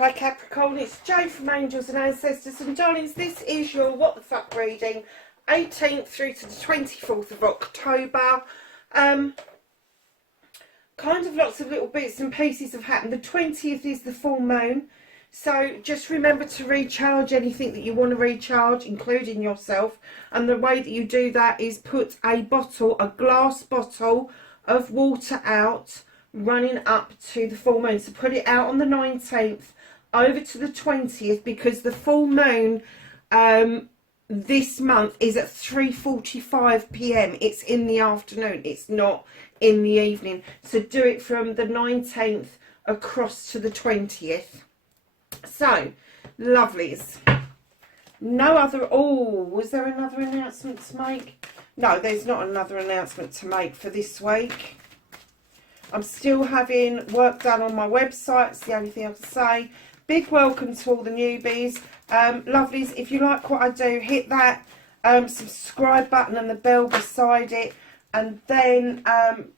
Hi Capricorn, it's Jo from Angels and Ancestors, and darlings, this is your What the Fuck reading, 18th through to the 24th of October. Kind of lots of little bits and pieces have happened. The 20th is the full moon, so just remember to recharge anything that you want to recharge, including yourself. And the way that you do that is put a glass bottle of water out, running up to the full moon. So put it out on the 19th over to the 20th, because the full moon this month is at 3:45 p.m. It's in the afternoon, it's not in the evening. So do it from the 19th across to the 20th. So lovelies, no other, was there another announcement to make? No, there's not another announcement to make for this week. I'm still having work done on my website, it's the only thing I can say. Big welcome to all the newbies. Lovelies, if you like what I do, hit that subscribe button and the bell beside it. And then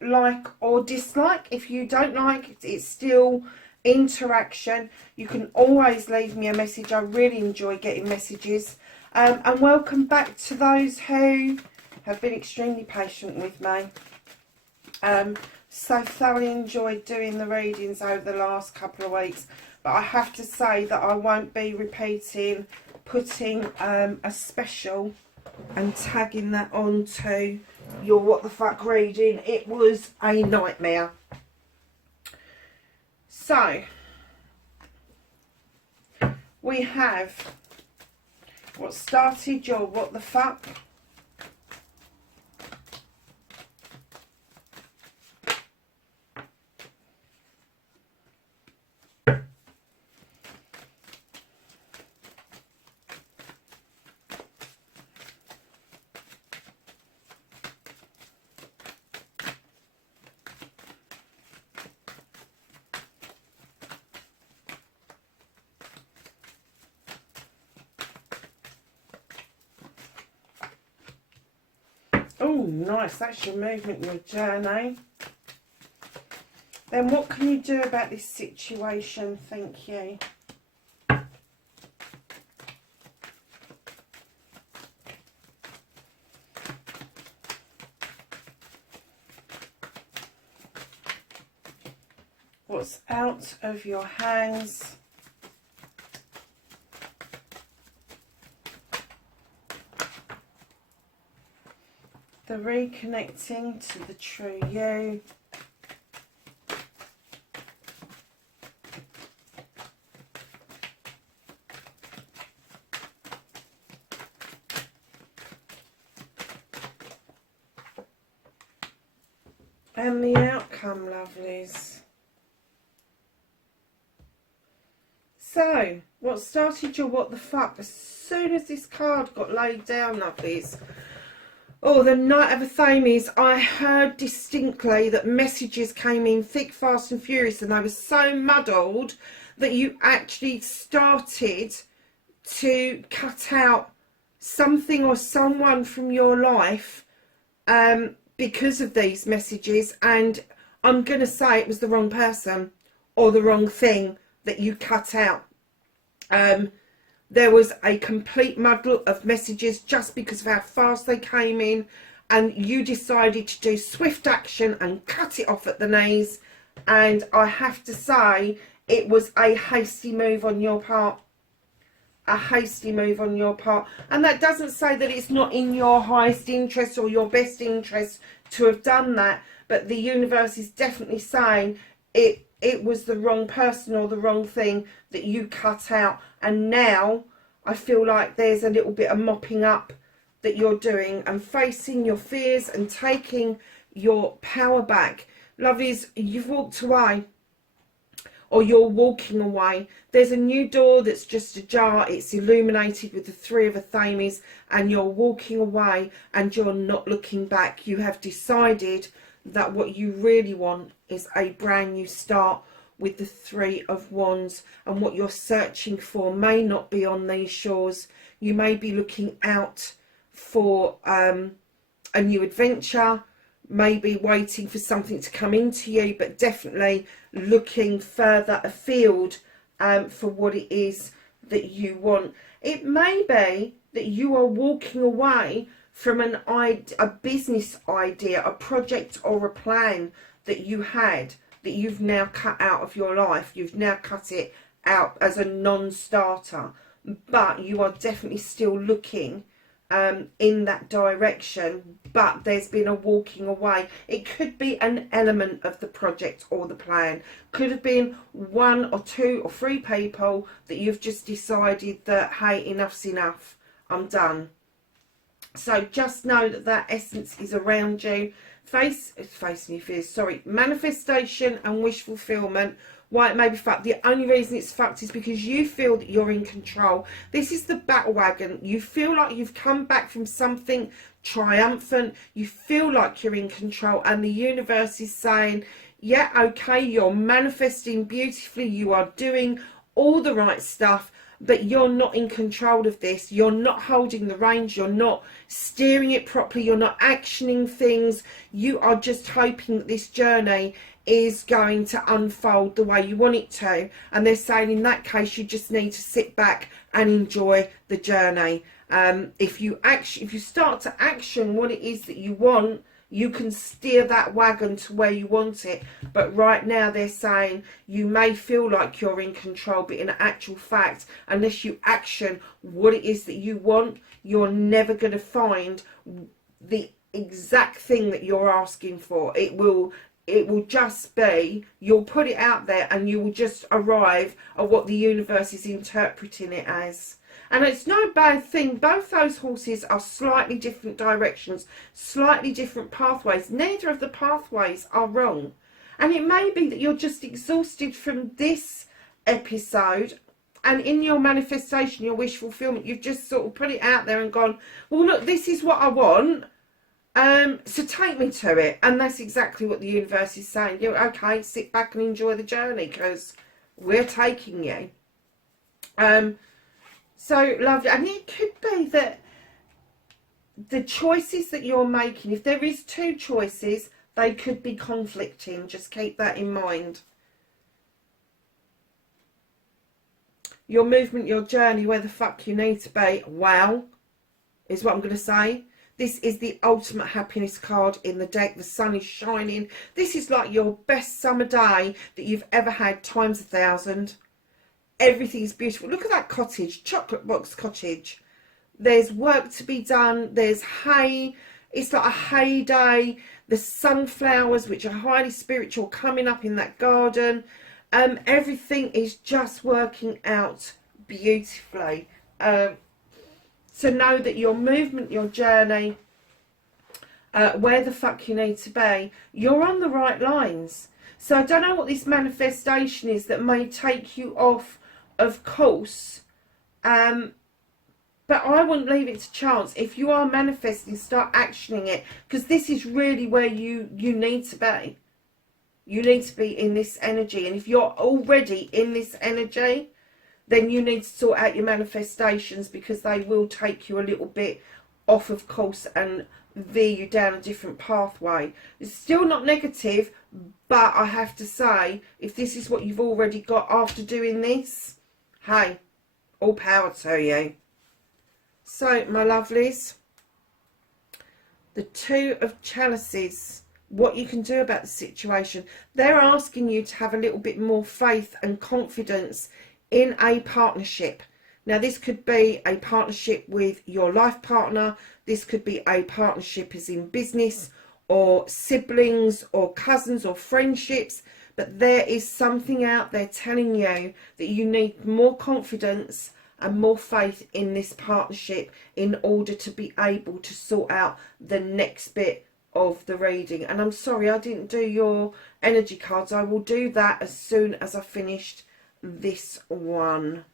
like or dislike. If you don't like, it's still interaction. You can always leave me a message. I really enjoy getting messages. And welcome back to those who have been extremely patient with me. So thoroughly enjoyed doing the readings over the last couple of weeks. But I have to say that I won't be repeating putting a special and tagging that onto your What the Fuck reading. It was a nightmare. So we have what started your What the Fuck. Oh, nice. That's your movement, your journey. Then what can you do about this situation? Thank you. What's out of your hands? The reconnecting to the true you. And the outcome, lovelies. So, what started your What the Fuck? As soon as this card got laid down, lovelies, the Knight of Athames, I heard distinctly that messages came in thick, fast and furious, and they were so muddled that you actually started to cut out something or someone from your life because of these messages. And I'm going to say it was the wrong person or the wrong thing that you cut out. There was a complete muddle of messages just because of how fast they came in, and you decided to do swift action and cut it off at the knees. And I have to say, it was a hasty move on your part. A hasty move on your part. And that doesn't say that it's not in your highest interest or your best interest to have done that, but the universe is definitely saying it was the wrong person or the wrong thing that you cut out. And now I feel like there's a little bit of mopping up that you're doing and facing your fears and taking your power back. Lovelies, you've walked away, or you're walking away. There's a new door that's just ajar. It's illuminated with the Three of Athames, and you're walking away and you're not looking back. You have decided that what you really want is a brand new start with the Three of Wands, and what you're searching for may not be on these shores. You may be looking out for a new adventure, maybe waiting for something to come into you, but definitely looking further afield for what it is that you want. It may be that you are walking away from a business idea, a project or a plan that you had, that you've now cut out of your life. You've now cut it out as a non-starter, but you are definitely still looking in that direction, but there's been a walking away. It could be an element of the project or the plan. Could have been 1 or 2 or 3 people that you've just decided that, hey, enough's enough, I'm done. So just know that that essence is around you. Facing your fears, sorry. Manifestation and wish fulfillment. Why it may be fucked. The only reason it's fucked is because you feel that you're in control. This is the battle wagon. You feel like you've come back from something triumphant. You feel like you're in control, and the universe is saying, yeah, okay, you're manifesting beautifully. You are doing all the right stuff, but you're not in control of this. You're not holding the reins. You're not steering it properly. You're not actioning things. You are just hoping that this journey is going to unfold the way you want it to. And they're saying in that case, you just need to sit back and enjoy the journey. If you start to action what it is that you want, you can steer that wagon to where you want it. But right now they're saying you may feel like you're in control, but in actual fact, unless you action what it is that you want, you're never going to find the exact thing that you're asking for. It will just be, you'll put it out there and you will just arrive at what the universe is interpreting it as. And it's no bad thing. Both those horses are slightly different directions, slightly different pathways. Neither of the pathways are wrong. And it may be that you're just exhausted from this episode, and in your manifestation, your wish fulfillment, you've just sort of put it out there and gone, well, look, this is what I want. So take me to it. And that's exactly what the universe is saying. You're okay, sit back and enjoy the journey, because we're taking you. So lovely. And it could be that the choices that you're making, if there is 2 choices, they could be conflicting. Just keep that in mind. Your movement, your journey, where the fuck you need to be. Wow, is what I'm going to say. This is the ultimate happiness card in the deck. The sun is shining. This is like your best summer day that you've ever had times 1,000. Everything's beautiful. Look at that cottage, chocolate box cottage. There's work to be done. There's hay. It's like a hay day. The sunflowers, which are highly spiritual, coming up in that garden. Everything is just working out beautifully. So know that your movement, your journey, where the fuck you need to be, you're on the right lines. So I don't know what this manifestation is that may take you off of course, but I wouldn't leave it to chance. If you are manifesting, start actioning it, because this is really where you need to be. You need to be in this energy, and if you're already in this energy, then you need to sort out your manifestations, because they will take you a little bit off of course and veer you down a different pathway. It's still not negative, but I have to say, if this is what you've already got after doing this, hey, all power to you. So, my lovelies, the 2 of Chalices, what you can do about the situation. They're asking you to have a little bit more faith and confidence in a partnership. Now, this could be a partnership with your life partner. This could be a partnership as in business, or siblings, or cousins, or friendships. But there is something out there telling you that you need more confidence and more faith in this partnership in order to be able to sort out the next bit of the reading. And I'm sorry I didn't do your energy cards. I will do that as soon as I finished this one.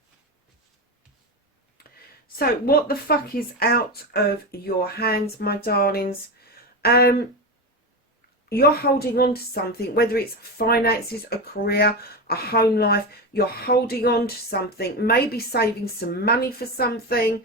So what the fuck is out of your hands, my darlings? You're holding on to something, whether it's finances, a career, a home life. You're holding on to something, maybe saving some money for something,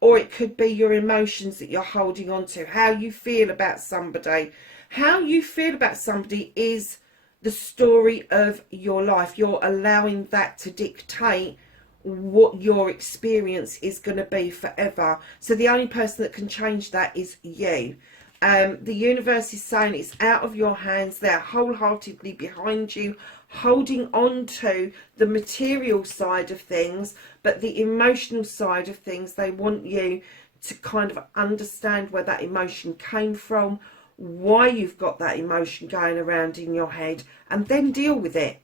or it could be your emotions that you're holding on to, how you feel about somebody. How you feel about somebody is the story of your life. You're allowing that to dictate what your experience is going to be forever. So the only person that can change that is you. The universe is saying it's out of your hands. They're wholeheartedly behind you, holding on to the material side of things, but the emotional side of things, they want you to kind of understand where that emotion came from, why you've got that emotion going around in your head, and then deal with it.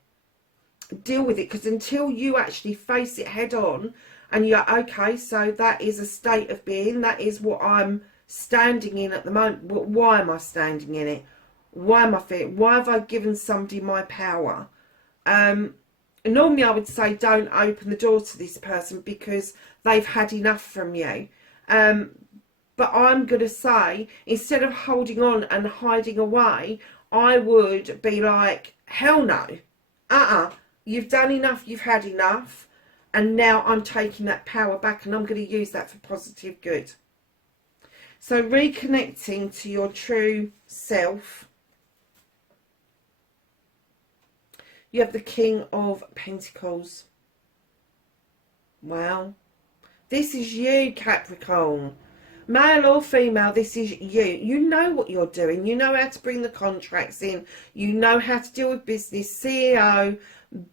Deal with it, because until you actually face it head on and you're okay, so that is a state of being, that is what I'm standing in at the moment. Why am I standing in it? Why am I feeling? Why have I given somebody my power? Normally I would say don't open the door to this person because they've had enough from you. But I'm going to say, instead of holding on and hiding away, I would be like, hell no. You've done enough, you've had enough, and now I'm taking that power back and I'm going to use that for positive good. So reconnecting to your true self. You have the King of Pentacles. Wow. This is you, Capricorn. Male or female, this is you. You know what you're doing. You know how to bring the contracts in. You know how to deal with business, CEO,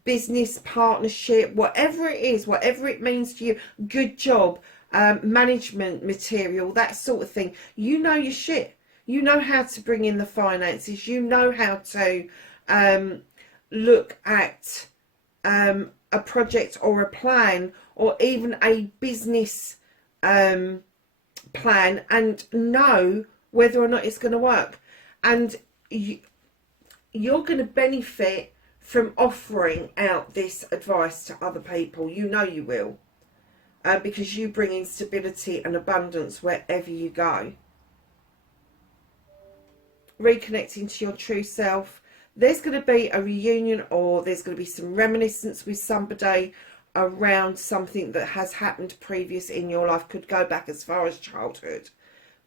business partnership, whatever it is, whatever it means to you. Good job, management material, that sort of thing. You know your shit. You know how to bring in the finances. You know how to look at a project or a plan, or even a business plan, and know whether or not it's going to work. And you're going to benefit from offering out this advice to other people. You know you will, because you bring in stability and abundance wherever you go. Reconnecting to your true self. There's going to be a reunion, or there's going to be some reminiscence with somebody around something that has happened previous in your life. Could go back as far as childhood,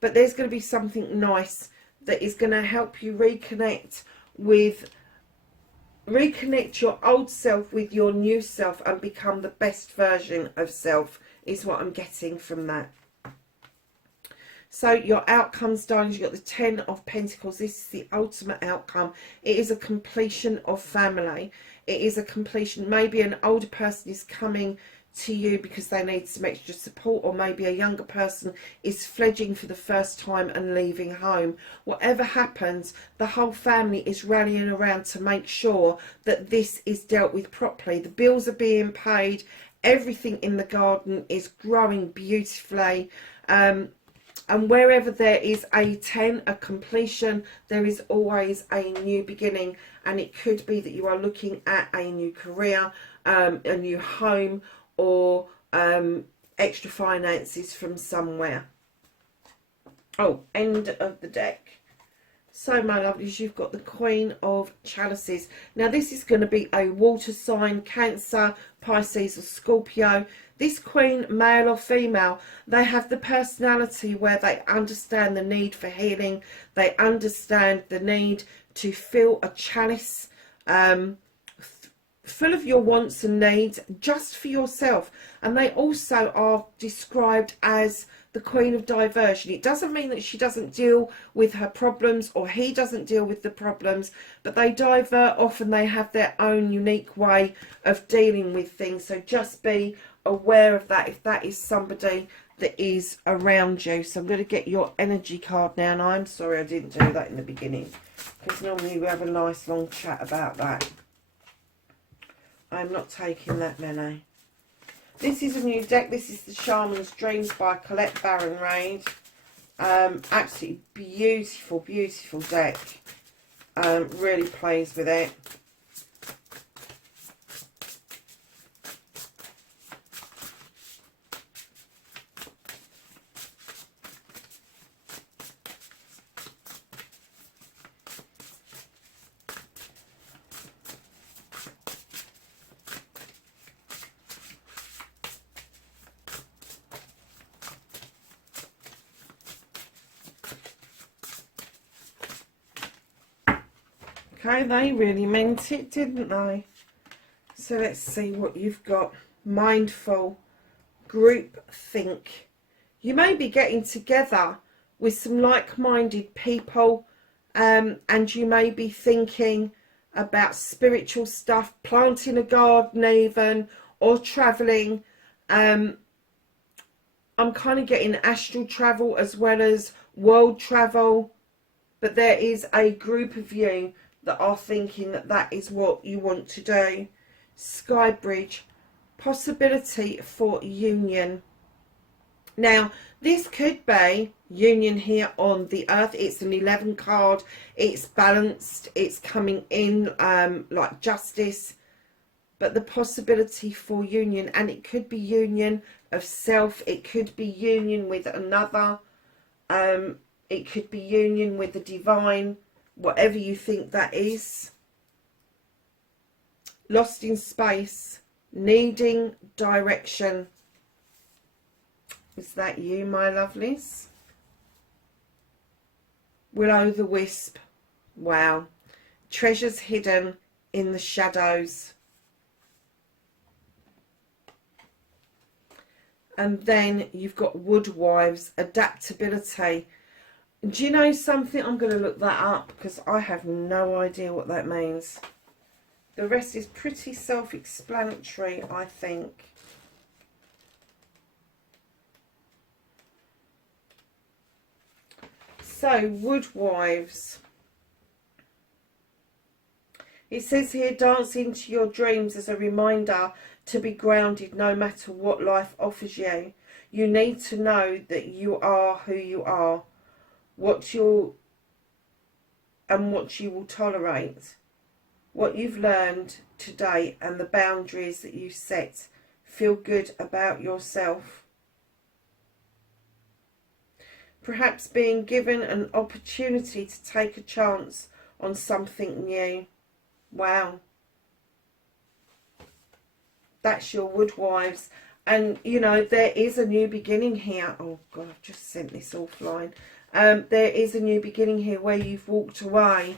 but there's going to be something nice that is going to help you reconnect your old self with your new self and become the best version of self, is what I'm getting from that. So your outcomes, darlings, you've got the 10 of Pentacles. This is the ultimate outcome. It is a completion of family. It is a completion. Maybe an older person is coming to you because they need some extra support, or maybe a younger person is fledging for the first time and leaving home. Whatever happens, the whole family is rallying around to make sure that this is dealt with properly. The bills are being paid. Everything in the garden is growing beautifully. And wherever there is a 10, a completion, there is always a new beginning. And it could be that you are looking at a new career, a new home, or extra finances from somewhere. Oh, end of the deck. So, my lovelies, you've got the Queen of Chalices. Now, this is going to be a water sign, Cancer, Pisces, or Scorpio. This Queen, male or female, they have the personality where they understand the need for healing. They understand the need to fill a chalice full of your wants and needs just for yourself. And they also are described as the Queen of Diversion. It doesn't mean that she doesn't deal with her problems, or he doesn't deal with the problems, but they divert off and they have their own unique way of dealing with things. So just be aware of that if that is somebody that is around you. So I'm going to get your energy card now, and I'm sorry I didn't do that in the beginning, because normally we have a nice long chat about that. I'm not taking that many. This is a new deck. This is the Shaman's Dreams by Colette Baron Reid. Absolutely beautiful, beautiful deck. Really plays with it. Okay, they really meant it, didn't they? So let's see what you've got. Mindful, group think. You may be getting together with some like-minded people, and you may be thinking about spiritual stuff, planting a garden even, or travelling. I'm kind of getting astral travel as well as world travel, but there is a group of you that are thinking that that is what you want to do. Sky Bridge, possibility for union. Now, this could be union here on the earth. It's an 11 card. It's balanced. It's coming in like justice. But the possibility for union, and it could be union of self. It could be union with another. It could be union with the divine. Whatever you think that is. Lost in space. Needing direction. Is that you, my lovelies? Will-o'-the-wisp. Wow. Treasures hidden in the shadows. And then you've got woodwives, adaptability. Do you know something? I'm going to look that up because I have no idea what that means. The rest is pretty self-explanatory, I think. So, woodwives. It says here, dance into your dreams as a reminder to be grounded no matter what life offers you. You need to know that you are who you are, what you will tolerate, what you've learned today, and the boundaries that you set. Feel good about yourself. Perhaps being given an opportunity to take a chance on something new. Wow. That's your woodwives. And, you know, there is a new beginning here. Oh, God, I've just sent this offline. There is a new beginning here where you've walked away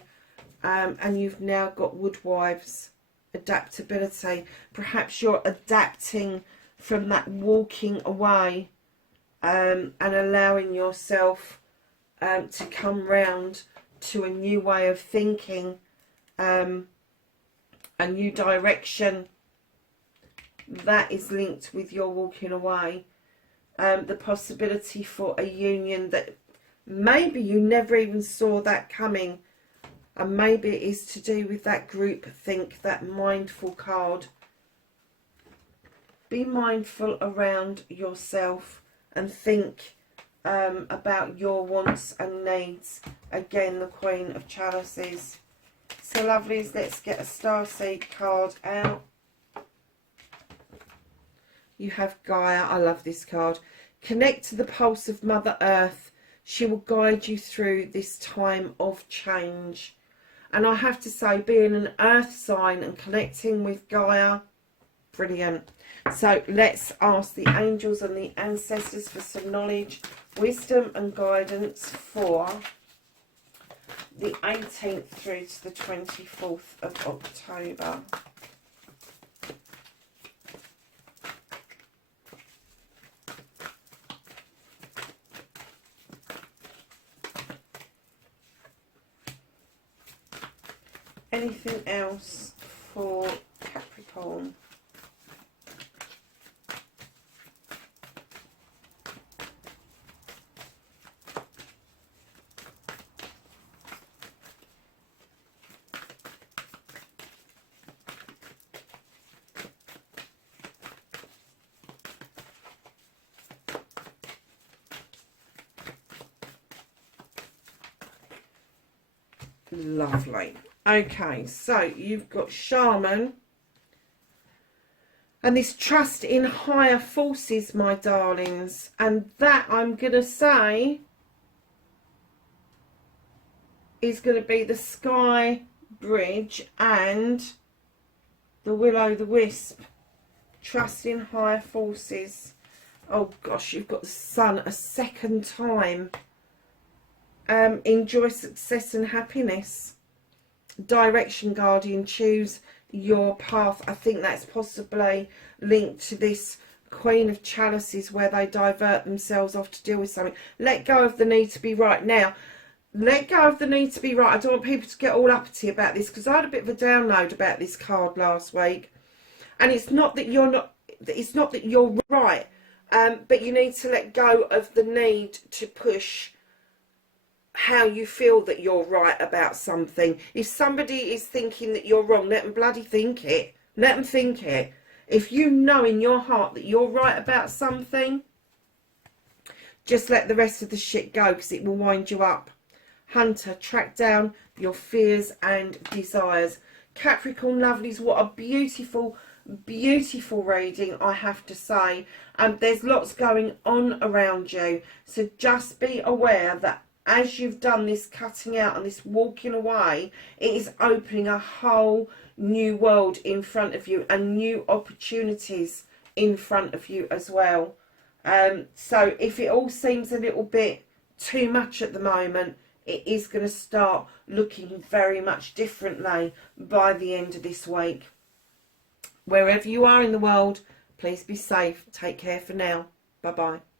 and you've now got woodwives. Adaptability. Perhaps you're adapting from that walking away and allowing yourself to come round to a new way of thinking, a new direction. That is linked with your walking away. The possibility for a union that maybe you never even saw that coming. And maybe it is to do with that group think, that mindful card. Be mindful around yourself and think about your wants and needs. Again, the Queen of Chalices. So, lovelies, let's get a starseed card out. You have Gaia. I love this card. Connect to the pulse of Mother Earth. She will guide you through this time of change. And I have to say, being an earth sign and connecting with Gaia, brilliant. So let's ask the angels and the ancestors for some knowledge, wisdom and guidance for the 18th through to the 24th of October. Anything else for Capricorn? Lovely. Okay, so you've got Shaman. And this trust in higher forces, my darlings. And that, I'm going to say, is going to be the Sky Bridge and the Will-o'-the-Wisp. Trust in higher forces. Oh, gosh, you've got the Sun a second time. Enjoy success and happiness. direction, Guardian. Choose your path. I think that's possibly linked to this Queen of Chalices, where they divert themselves off to deal with something. Let go of the need to be right. Now, let go of the need to be right. I don't want people to get all uppity about this, because I had a bit of a download about this card last week, and it's not that you're not, it's not that you're right, but you need to let go of the need to push how you feel that you're right about something. If somebody is thinking that you're wrong, let them bloody think it. Let them think it. If you know in your heart that you're right about something, just let the rest of the shit go, because it will wind you up. Hunter, track down your fears and desires. Capricorn lovelies, what a beautiful, beautiful reading, I have to say. There's lots going on around you, so just be aware that as you've done this cutting out and this walking away, it is opening a whole new world in front of you, and new opportunities in front of you as well. So if it all seems a little bit too much at the moment, it is going to start looking very much differently by the end of this week. Wherever you are in the world, please be safe. Take care for now. Bye bye.